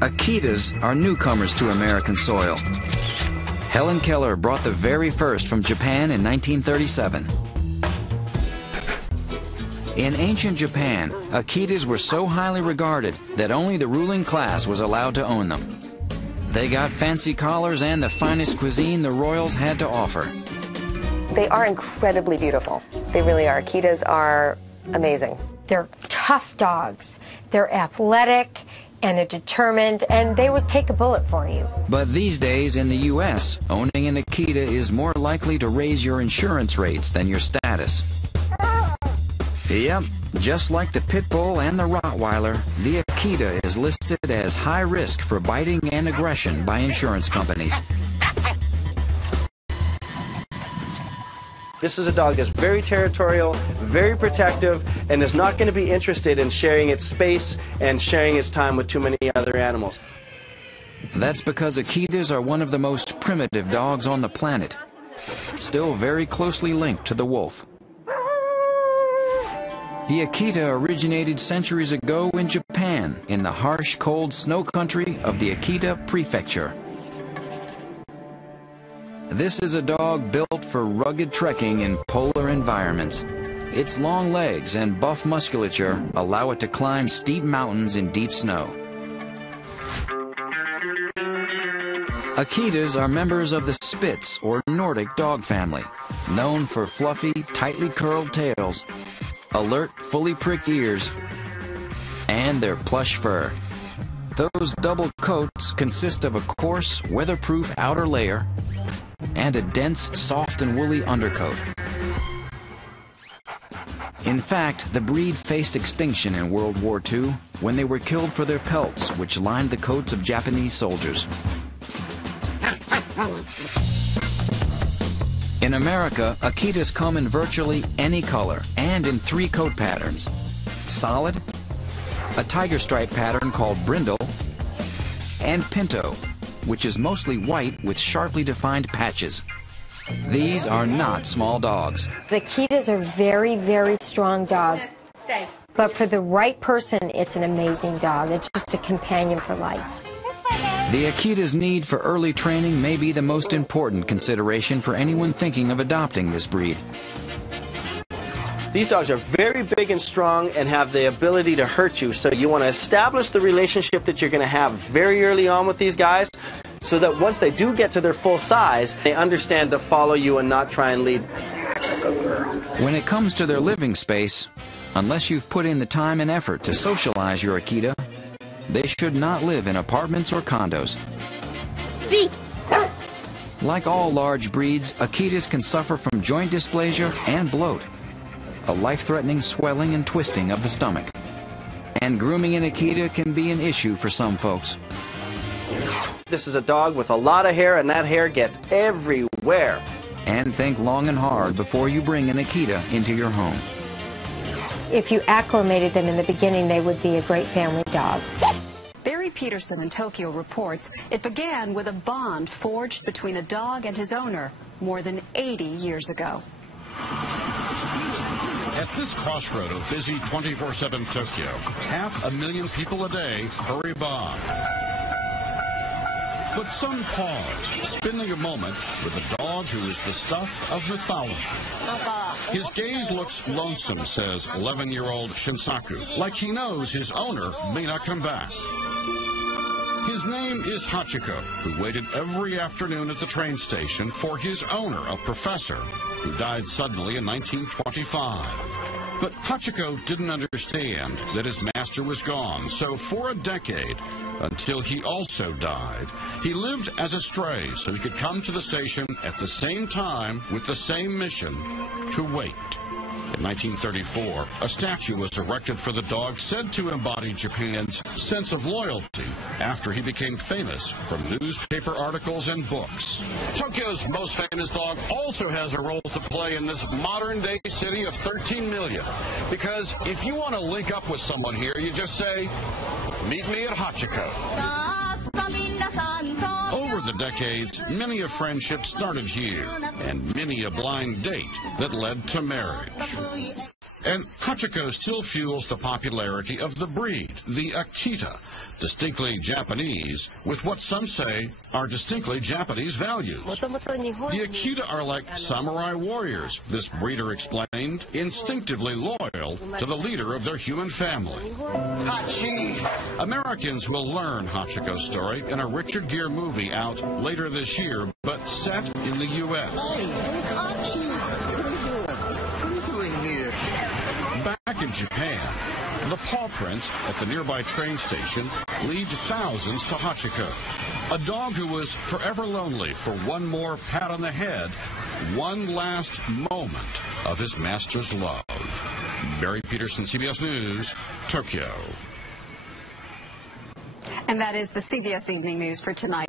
Akitas are newcomers to American soil. Helen Keller brought the very first from Japan in 1937. In ancient Japan, Akitas were so highly regarded that only the ruling class was allowed to own them. They got fancy collars and the finest cuisine the royals had to offer. They are incredibly beautiful. They really are. Akitas are amazing. They're tough dogs. They're athletic and they're determined, and they would take a bullet for you. But these days in the U.S., owning an Akita is more likely to raise your insurance rates than your status. Yep, just like the Pit Bull and the Rottweiler, the Akita is listed as high risk for biting and aggression by insurance companies. This is a dog that's very territorial, very protective, and is not going to be interested in sharing its space and sharing its time with too many other animals. That's because Akitas are one of the most primitive dogs on the planet, still very closely linked to the wolf. The Akita originated centuries ago in Japan, in the harsh, cold snow country of the Akita Prefecture. This is a dog built for rugged trekking in polar environments. Its long legs and buff musculature allow it to climb steep mountains in deep snow. Akitas are members of the Spitz or Nordic dog family, known for fluffy, tightly curled tails, alert, fully pricked ears, and their plush fur. Those double coats consist of a coarse, weatherproof outer layer and a dense, soft and woolly undercoat. In fact, the breed faced extinction in World War II when they were killed for their pelts, which lined the coats of Japanese soldiers. In America, Akitas come in virtually any color and in 3 coat patterns: solid, a tiger stripe pattern called brindle, and pinto, which is mostly white with sharply defined patches. These are not small dogs. The Akitas are very, very strong dogs. But for the right person, it's an amazing dog. It's just a companion for life. The Akita's need for early training may be the most important consideration for anyone thinking of adopting this breed. These dogs are very big and strong and have the ability to hurt you, so you want to establish the relationship that you're going to have very early on with these guys, so that once they do get to their full size, they understand to follow you and not try and lead. That's a good girl. When it comes to their living space, unless you've put in the time and effort to socialize your Akita, they should not live in apartments or condos. Speak! Like all large breeds, Akitas can suffer from joint dysplasia and bloat, a life-threatening swelling and twisting of the stomach. And grooming an Akita can be an issue for some folks. This is a dog with a lot of hair, and that hair gets everywhere. And think long and hard before you bring an Akita into your home. If you acclimated them in the beginning, they would be a great family dog. Barry Peterson in Tokyo reports it began with a bond forged between a dog and his owner more than 80 years ago. At this crossroad of busy 24/7 Tokyo, 500,000 people a day hurry by. But some pause, spending a moment with a dog who is the stuff of mythology. His gaze looks lonesome, says 11-year-old Shinsaku, like he knows his owner may not come back. His name is Hachiko, who waited every afternoon at the train station for his owner, a professor, who died suddenly in 1925. But Hachiko didn't understand that his master was gone, so for a decade, until he also died, he lived as a stray so he could come to the station at the same time with the same mission, to wait. In 1934, a statue was erected for the dog said to embody Japan's sense of loyalty after he became famous from newspaper articles and books. Tokyo's most famous dog also has a role to play in this modern-day city of 13 million. Because if you want to link up with someone here, you just say, "Meet me at Hachiko." Over the decades, many a friendship started here, and many a blind date that led to marriage. And Hachiko still fuels the popularity of the breed, the Akita, distinctly Japanese, with what some say are distinctly Japanese values. The Akita are like samurai warriors, this breeder explained, instinctively loyal to the leader of their human family. Americans will learn Hachiko's story in a Richard Gere movie out later this year, but set in the U.S. Back in Japan, the paw prints at the nearby train station lead thousands to Hachiko, a dog who was forever lonely for one more pat on the head, one last moment of his master's love. Barry Peterson, CBS News, Tokyo. And that is the CBS Evening News for tonight.